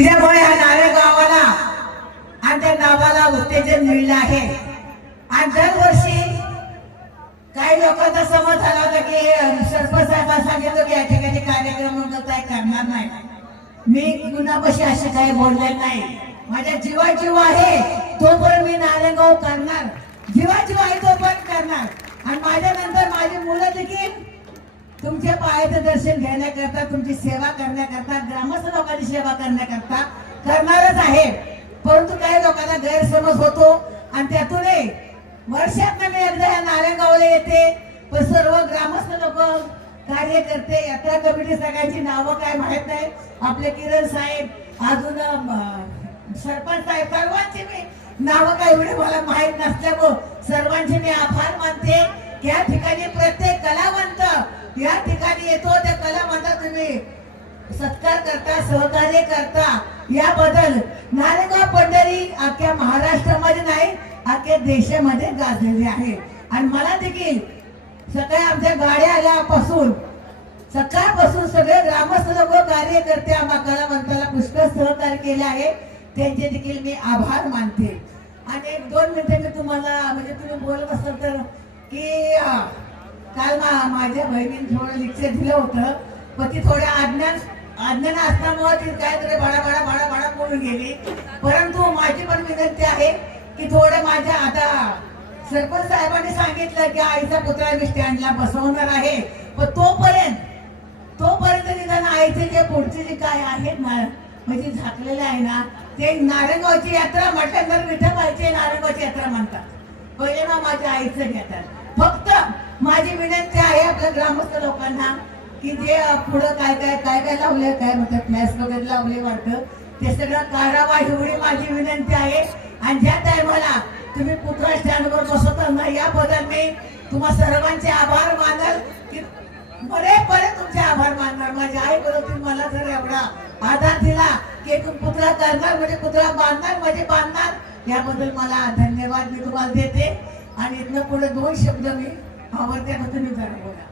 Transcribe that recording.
तिच्यामुळे ह्या नारे गावाला. आणि त्या नावाला उत्तेजन मिळलं आहे. आणि दरवर्षी काही लोकांचा समज झाला होता की सरपंच साहेबांना सांगितलं की या ठिकाणी कार्यक्रम वगैरे काय करणार नाही. मी कुणापाशी असे काही बोलले नाही. माझ्या जीवा जीव आहे तो पण मी नारेगाव करणार. जीवा जीव आहे तो पण करणार. पायाचं दर्शन घेण्याकरता तुमची सेवा करण्याकरता ग्रामस्थ लोकांची सेवा करण्याकरता करणारच आहे. परंतु काही लोकांना गैरसमज होतो आणि त्यातूनही वर्षात मी एकदा या नारायणगावला येते. पण सर्व ग्रामस्थ लोक कार्यकर्ते यात्रा कमिटी सगळ्यांची नावं काय माहीत नाही. आपले किरण साहेब अजून सरपंच साहेब सर्वांची मी नावं काय एवढे मला माहीत नसल्यामुळं सर्वांचे मी आभार मानते. की या ठिकाणी प्रत्येक कलावंत या ठिकाणी येतो त्या कलावंता तुम्ही सत्कार करता सहकार्य करता याबद्दल नारेगाव पंढरी अख्ख्या महाराष्ट्रामध्ये नाही अख्ख्या देशामध्ये गाजलेली आहे. आणि मला देखील सकाळी आमच्या गाड्या आल्यापासून सकाळपासून सगळे ग्रामस्थ लोक कार्यकर्ते आम्हा कलावंताला पुष्कळ सहकार्य केले आहे. त्यांचे देखील मी आभार मानते. आणि एक दोन मिनिटे मी तुम्हाला म्हणजे तुम्ही बोलत असाल तर की काल मा- माझ्या बहिणीने थोडं लेक्चर दिलं होतं पण ती थोड्या अज्ञान अज्ञान असल्यामुळे ती काहीतरी भाडा भाडा भाडा भाडा बोलून गेली. परंतु माझी पण विनंती आहे की थोडं माझ्या आता सरपंच साहेबांनी सांगितलं की आईचा पुतळा मी स्टँडला बसवणार आहे. पण तोपर्यंत तोपर्यंत निदान आईचे जे पुढचे जे काय आहेत ना म्हणजे झाकलेले आहे ना ते नारंगावची यात्रा म्हटल्यानंतर विठोबाची नारंगावची यात्रा म्हणतात. पहिले ना माझ्या आईचं घेतात फक्त माझी विनंती आहे आपल्या ग्रामस्थ लोकांना की जे पुढं काय काय काय काय लावले काय म्हणतात फ्लॅश वगैरे लावले वाटतं. ते सगळं काढावा एवढी माझी विनंती आहे. आणि ज्या टायमाला तुम्ही पुतळा स्टँडवर बसवताना याबद्दल मी तुम्हा सर्वांचे आभार मानल की बरे बरे तुमचे आभार मानणार. माझ्या आई बरोबर मला जर एवढा आधार दिला की एक पुतळा करणार म्हणजे पुतळा बांधणार म्हणजे बांधणार याबद्दल मला धन्यवाद मी तुम्हाला देते. आणि इथनं पुढे दोन शब्द मी आवडते मी जरा बोला